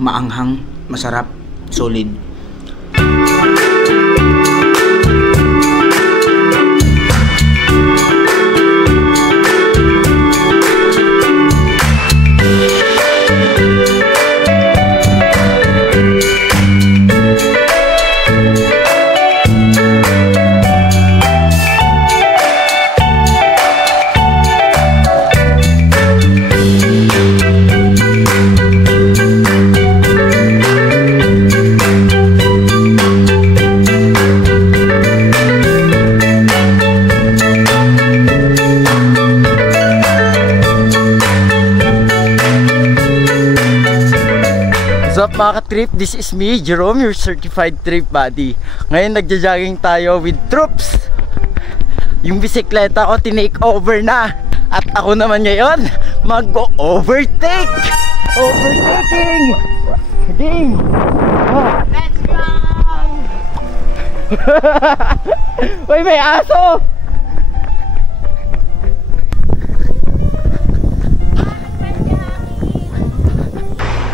Maanghang, masarap, solid. What's up mga ka-trip? This is me, Jerome, your certified trip buddy. Ngayon nagja-jogging tayo with troops. Yung bisikleta ko tinake over na. At ako naman ngayon mag-overtake. Overtaking! Ding! Oh. Let's go! Uy, may aso!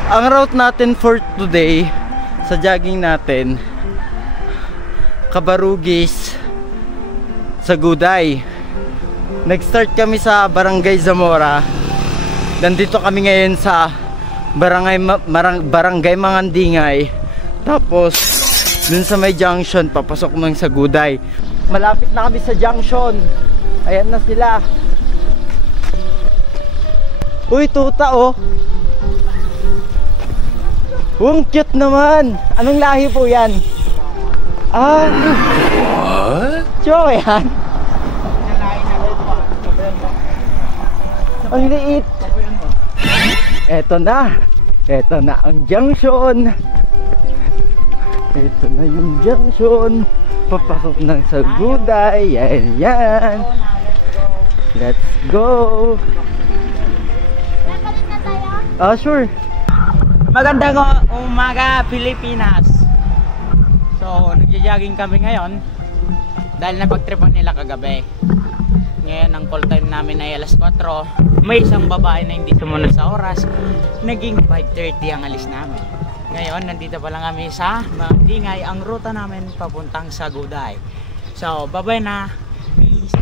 Ang route natin for today sa jogging natin, Cabarugis, Saguday. Nag-start kami sa Barangay Zamora. Nandito kami ngayon sa Barangay Mangandingay. Tapos dun sa may junction papasok ng Saguday. Malapit na kami sa junction. Ayan na sila. Uy, tuta oh. Ang cute naman. Anong lahi po yan? Ah, what? Chow yan. Ang liit. Eto na. Eto na ang junction. Eto na yung junction. Papasok ng Saguday. Yan, yan. Let's go. Ah, sure. Magandang umaga, Pilipinas. So, nagja-jogging kami ngayon dahil napagtripan nila kagabi. Ngayon, ang call time namin ay alas 4. May isang babae na hindi sumunod sa oras. Naging 5:30 ang alis namin. Ngayon, nandito pa lang kami sa Mangandingay. Ang ruta namin papuntang Saguday. So, bye-bye na. Peace.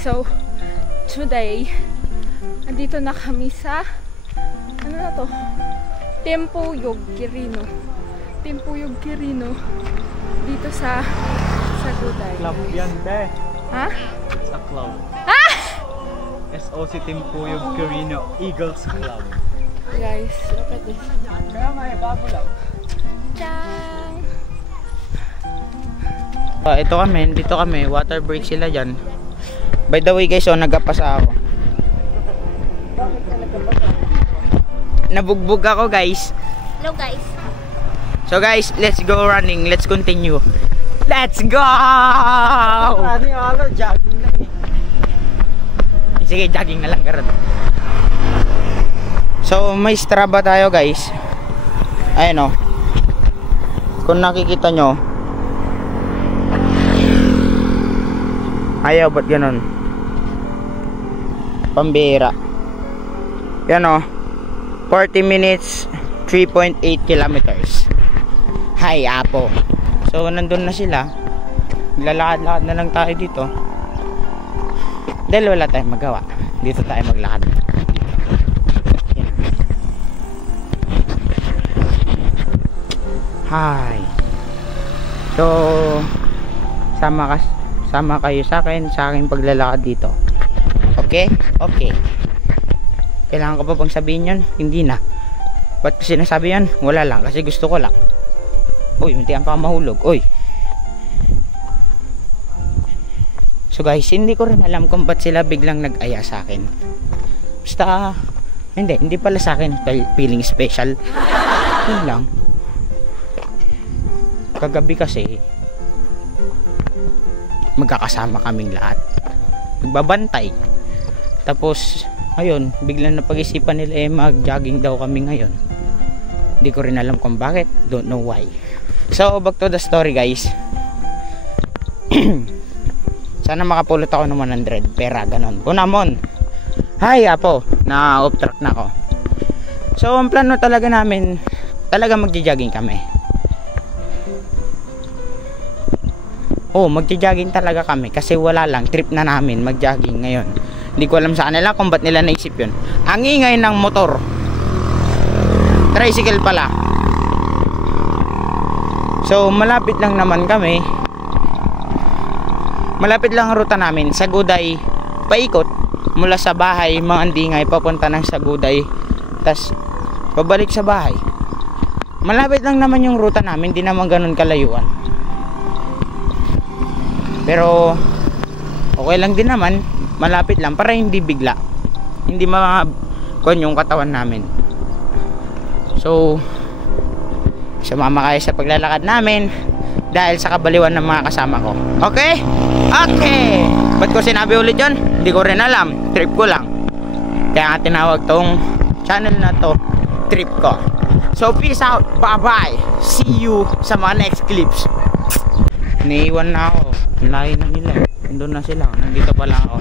So, today, andito na kami sa, ano na to? Tempuyog Quirino. Tempuyog Quirino. Dito sa Saguday. Club yan, be. Ha? Sa club. Ha? SOC Tempuyog Quirino Eagles Club. Guys, look at this. Kaya may bago lang. Tiyang! Ito kami, dito kami. Water break sila dyan. By the way guys, nagkapasa ako. Bakit ka nagkapasa? Nabugbog ako guys. Hello guys. So guys, let's go running. Let's continue. Let's go! Ano yung jogging na eh. Sige, jogging na lang karon. So may Strava tayo guys. Ayan o. Kung nakikita nyo. Ayaw, ba't ganon? Pambira. Yan o. 40 minutes, 3.8 kilometers. Hi, Apo. So, nandun na sila. Lalakad-lakad na lang tayo dito. Dahil wala tayong magawa. Dito tayo maglakad. Hi. So, sama kayo sa aking paglalakad dito. Okay? Okay. Kailangan ko pa bang sabihin yun? Hindi na. Ba't ko sinasabi yan? Wala lang. Kasi gusto ko lang. Uy, muntikan pa mahulog. Uy. So guys, hindi ko rin alam kung ba't sila biglang nag-aya sa akin. Basta, hindi pala sa akin. Feeling special. Yun lang. Kagabi kasi, magkakasama kaming lahat. Nagbabantay. Tapos, ayun, biglang napag-isipan nila mag-jogging daw kami ngayon. Hindi ko rin alam kung bakit. Don't know why. So, back to the story guys. Sana makapulot ako ng 100 pera, ganon. Kunamon. Hay, apo, na off track na ako. So, ang plano talaga namin, talaga magja-jogging kami. Oh, magja-jogging talaga kami kasi wala lang, trip na namin mag-jogging ngayon. Hindi ko alam sa kanila kung ba't nila naisip yun. Ang ingay ng motor. Tricycle pala. So, malapit lang naman kami. Malapit lang ang ruta namin. Saguday, paikot. Mula sa bahay, mga Andingay, papunta ng Saguday. Tas pabalik sa bahay. Malapit lang naman yung ruta namin, di naman ganun kalayuan. Pero okay lang din naman, malapit lang para hindi bigla. Hindi makakon yung katawan namin. So sumama kayo sa paglalakad namin dahil sa kabaliwan ng mga kasama ko. Okay? Okay! Ba't ko sinabi ulit yun? Hindi ko rin alam. Trip ko lang. Kaya nga tinawag tong channel na to trip ko. So peace out, bye bye, see you sa mga next clips. Naiwan na ako, ang layo na nila, nandun na sila, nandito pa lang ako.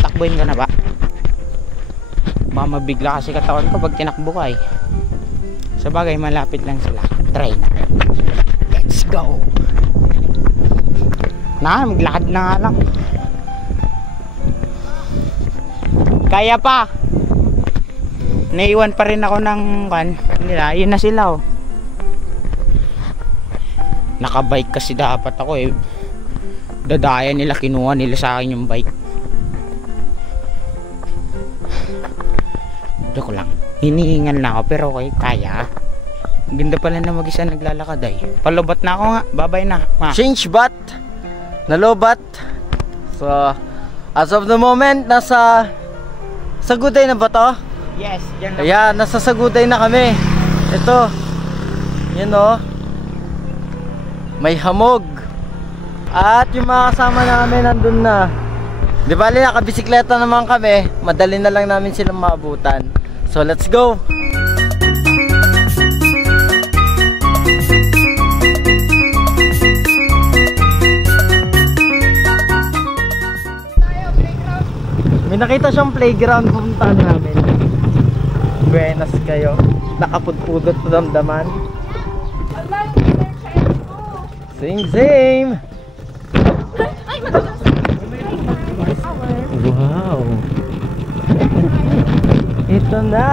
Takbuhin ka na ba? Baka mabigla kasi katawan ko pag tinakbo ka eh. Sa bagay malapit lang sila, try na. Let's go. Na, maglakad na nga lang. Kaya pa. Naiwan pa rin ako ng nila. Yun na sila oh. Nakabike kasi dapat ako eh. Dadaya nila, kinuha nila sa akin yung bike. Joke lang. Hinihingal na ako pero okay, kaya. Ganda pala na mag-isa naglalakad ay. Palubat na ako nga, babay na. Change bat, nalobat. So as of the moment, nasa Saguday na ba to? Yes, yan lang. Ayan, nasa Saguday na kami. Ito. Yan o. May hamog. At yung mga kasama namin nandun na. Di bali nakabisikleta naman kami. Madali na lang namin silang maabutan. So let's go. May nakita siyang playground, pupuntahan namin. Buenas kayo. Nakapudpudot sa damdaman. Same. Wow. Ito na.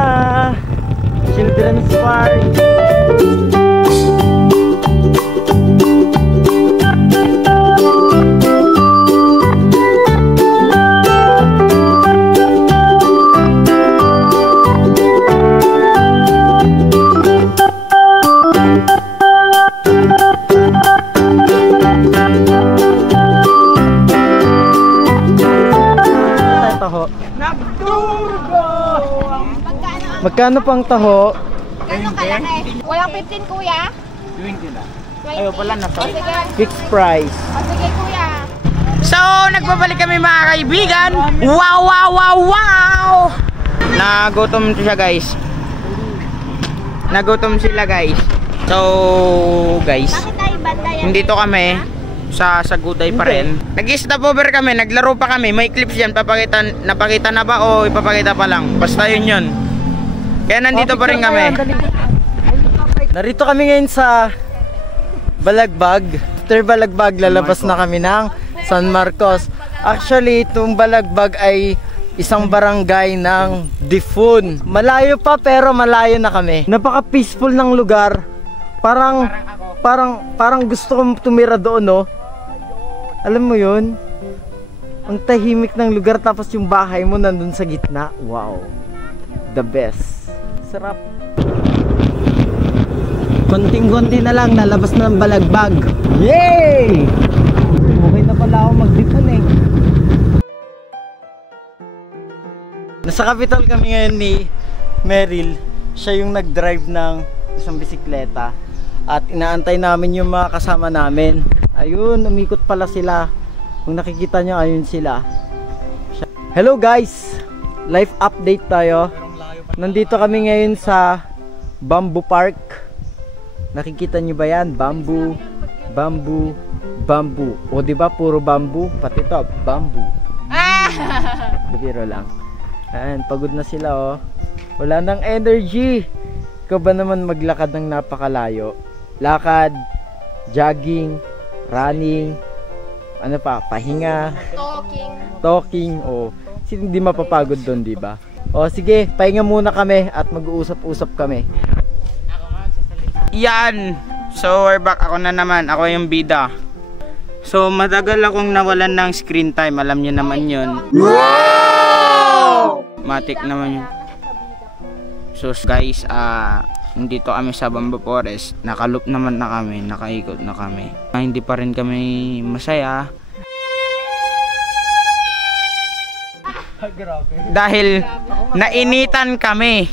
Children's Park. Magkano pang taho? Gano'ng kalaki? Walang 15 kuya? 20 lang. Ayaw pala na to. Sige. Fixed price. O sige kuya. So, nagbabalik kami mga kaibigan. Wow! Nagutom siya guys. Nagutom sila guys. So, guys, Bakit tayo banda yan? nandito kami sa Saguday pa rin. Nag-stop over kami, naglaro pa kami. May clips yan, napakita na ba o ipapakita pa lang? Basta yun. Kaya nandito pa rin kami. Narito kami ngayon sa Balagbag. After Balagbag, lalabas na kami ng San Marcos. Actually, itong Balagbag ay isang barangay ng Difun. Malayo pa pero malayo na kami. Napaka-peaceful ng lugar. Parang gusto kong tumira doon, no? Alam mo yun? Ang tahimik ng lugar tapos yung bahay mo nandun sa gitna. Wow. The best. Sarap. Konting-konti na lang, nalabas na ng Balagbag. Yay! Okay na pala ako mag-dipon eh. Nasa capital kami ngayon ni Meryl. Siya yung nag-drive ng isang bisikleta. At inaantay namin yung mga kasama namin. Ayun, umikot pala sila. Kung nakikita nyo, ayun sila. Hello guys! Life update tayo. Nandito kami ngayon sa Bamboo Park. Nakikita nyo ba yan? Bamboo bamboo. O di ba puro bamboo? Pati to, bamboo. Biro lang. Ayan, pagod na sila oh. Wala nang energy. Ikaw ba naman maglakad ng napakalayo? Lakad, jogging, running, ano pa, pahinga, talking, o hindi mapapagod doon, di ba? O sige, pahinga muna kami at mag-uusap-usap kami. Yan! So we're back, ako na naman, ako yung bida. So matagal akong nawalan ng screen time, alam niyo naman yun. Wow! Matik naman yun. So guys, nandito kami sa Bamboo Forest. Nakaloop naman na kami, nakaikot na kami. Hindi pa rin kami masaya. Dahil nainitan kami.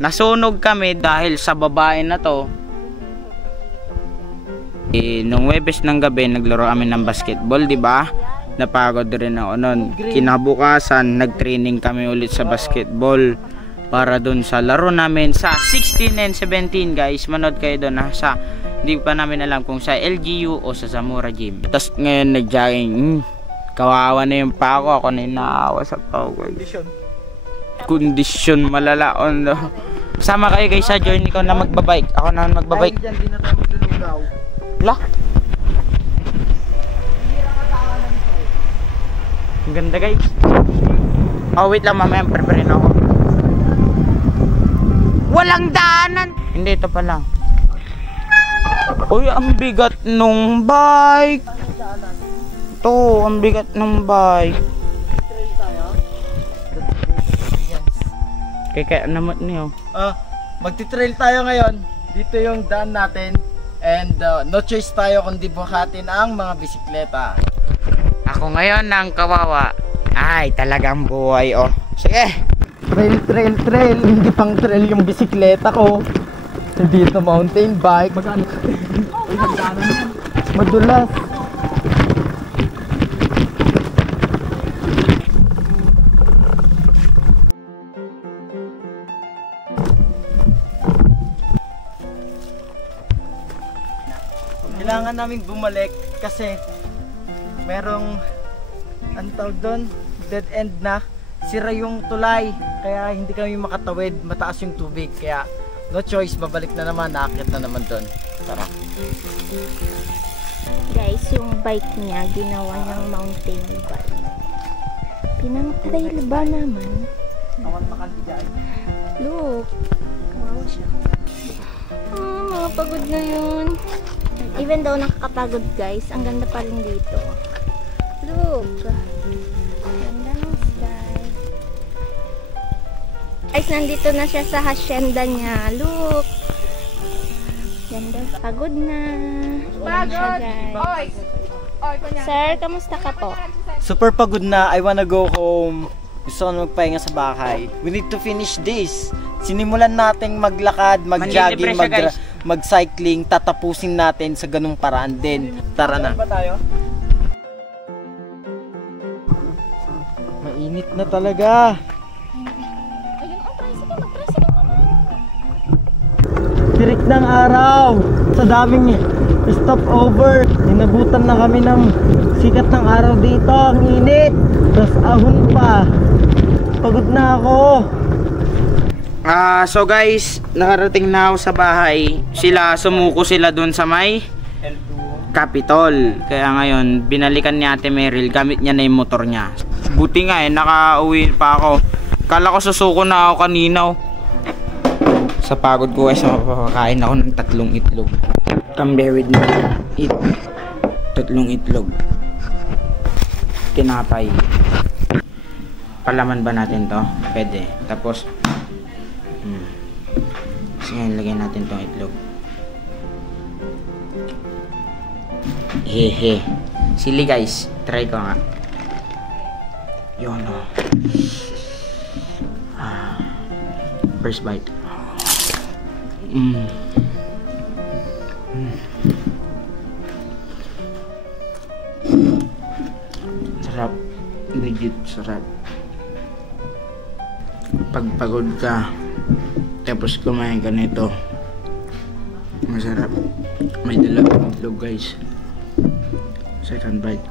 Nasunog kami dahil sa babae na to. Nung Webes ng gabi, naglaro kami ng basketball, di ba? Napagod rin ako noon. Kinabukasan, nag-training kami ulit sa basketball. Para dun sa laro namin sa 16 and 17 guys, manood kayo dun ha, sa hindi pa namin alam kung sa LGU o sa Zamora Gym. Tapos ngayon nag-jogging, kawawa na yung pako, ako na yung naawa sa pako guys. Kondisyon malala on. Sama kayo guys sa journey ko na magbabike. Ako na magbabike. Dyan, di na tayo maglulugaw. La? Ang ganda guys. Oh wait lang, mamaya prepare ako. Walang daanan. Hindi, ito pa lang. Uy, ang bigat nung bike. Ito, ang bigat nung bike. Kaya naman niyo. Magti-trail tayo ngayon. Dito yung daan natin. And no choice tayo kundi buhatin ang mga bisikleta. Ako ngayon ng kawawa. Ay, talagang buhay oh. Sige. Trail. Hindi pang trail yung bisikleta ko. Dito mountain bike. Madulas. Kailangan naming bumalik kasi merong anong tawag doon? Dead end na. Sira yung tulay, kaya hindi kami makatawid, mataas yung tubig, kaya no choice, babalik na naman, naakyat na naman doon. Tara. Guys, yung bike niya, ginawa niyang mountain bike. Pinang-trail ba naman? Look, kawawa siya. Mga pagod na yun. Even though nakakapagod guys, ang ganda pa rin dito. Look. Ganda ng sky. Guys, nandito na siya sa hacienda niya. Look. Ganda. Pagod na. Yan siya guys. Sir, kamusta ka po? Super pagod na, I wanna go home. Gusto ko magpahinga sa bahay. We need to finish this. Sinimulan nating maglakad, mag-jogging, mag-cycling, tatapusin natin sa ganung paraan din. Tara na. Mainit na talaga. Tirik ng araw. Sa daming stopover. Inabutan na kami ng sikat ng araw dito. Ang init. Tapos ahon pa. Pagod na ako. So guys, nakarating na ako sa bahay. Sumuko sila dun sa may Capitol. Kaya ngayon, binalikan ni Ate Meryl. Gamit niya na yung motor niya. Buti nga nakauwi pa ako. Kala ko susuko na ako kanina. Sa pagod ko guys, mapapakain ako ng 3 itlog. Come bear with me. 3 itlog. Tinapay. Palaman ba natin to? Pwede. Tapos ngayon lagyan natin tong itlog. Hehe. Sili guys, try ko nga. Yun o. First bite. Sarap. Legit sarap. Pag pagod ka tapos kumain ka nito, masarap. May dalawang itlog guys. Second bite.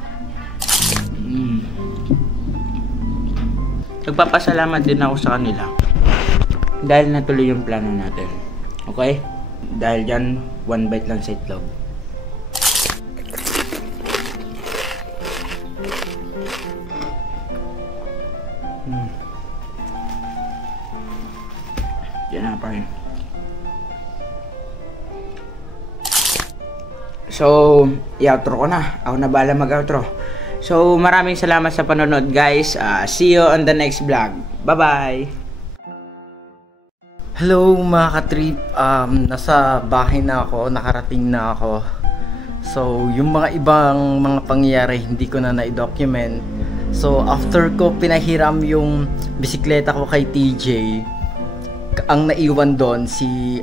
Nagpapasalamat din ako sa kanila dahil natuloy yung plano natin. Okay? Dahil dyan, 1 bite lang sa itlog. Yan na pa rin. So, i-outro ko na. Ako na bahala mag-outro. So, maraming salamat sa panonood, guys. See you on the next vlog. Bye-bye! Hello mga ka-trip, nasa bahay na ako, nakarating na ako. So, yung mga ibang mga pangyayari hindi ko na na-document. So, after ko pinahiram yung bisikleta ko kay TJ, ang naiwan doon si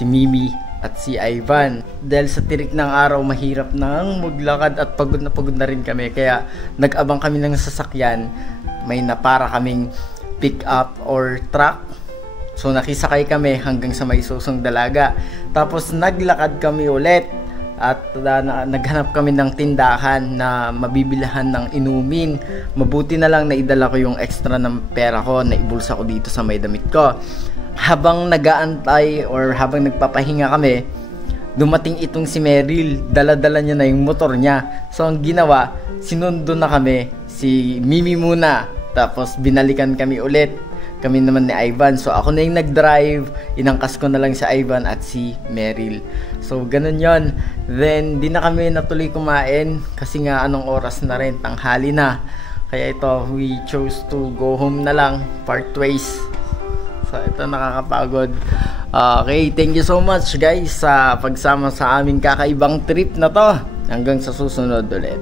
Mimi at si Ivan. Dahil sa tirik ng araw, mahirap nang maglakad at pagod na rin kami. Kaya nag-abang kami ng sasakyan, may napara kaming pick up or truck. So nakisakay kami hanggang sa may susong dalaga. Tapos naglakad kami ulit at naghanap kami ng tindahan na mabibilhan ng inumin. Mabuti na lang naidala ko yung extra ng pera ko, naibulsa ko dito sa may damit ko. Habang nagaantay or habang nagpapahinga kami, dumating itong si Meryl. Dala-dala niya na yung motor niya. So ang ginawa, sinundo na kami, si Mimi muna. Tapos binalikan kami ulit. Kami naman ni Ivan. So ako na yung nag-drive, inangkas ko na lang si Ivan at si Meryl. So ganun yon. Then di na kami natuloy kumain kasi nga anong oras na rin, tanghali na. Kaya ito, we chose to go home na lang, part ways. So ito, nakakapagod. Okay, thank you so much guys sa pagsama sa aming kakaibang trip na to. Hanggang sa susunod ulit.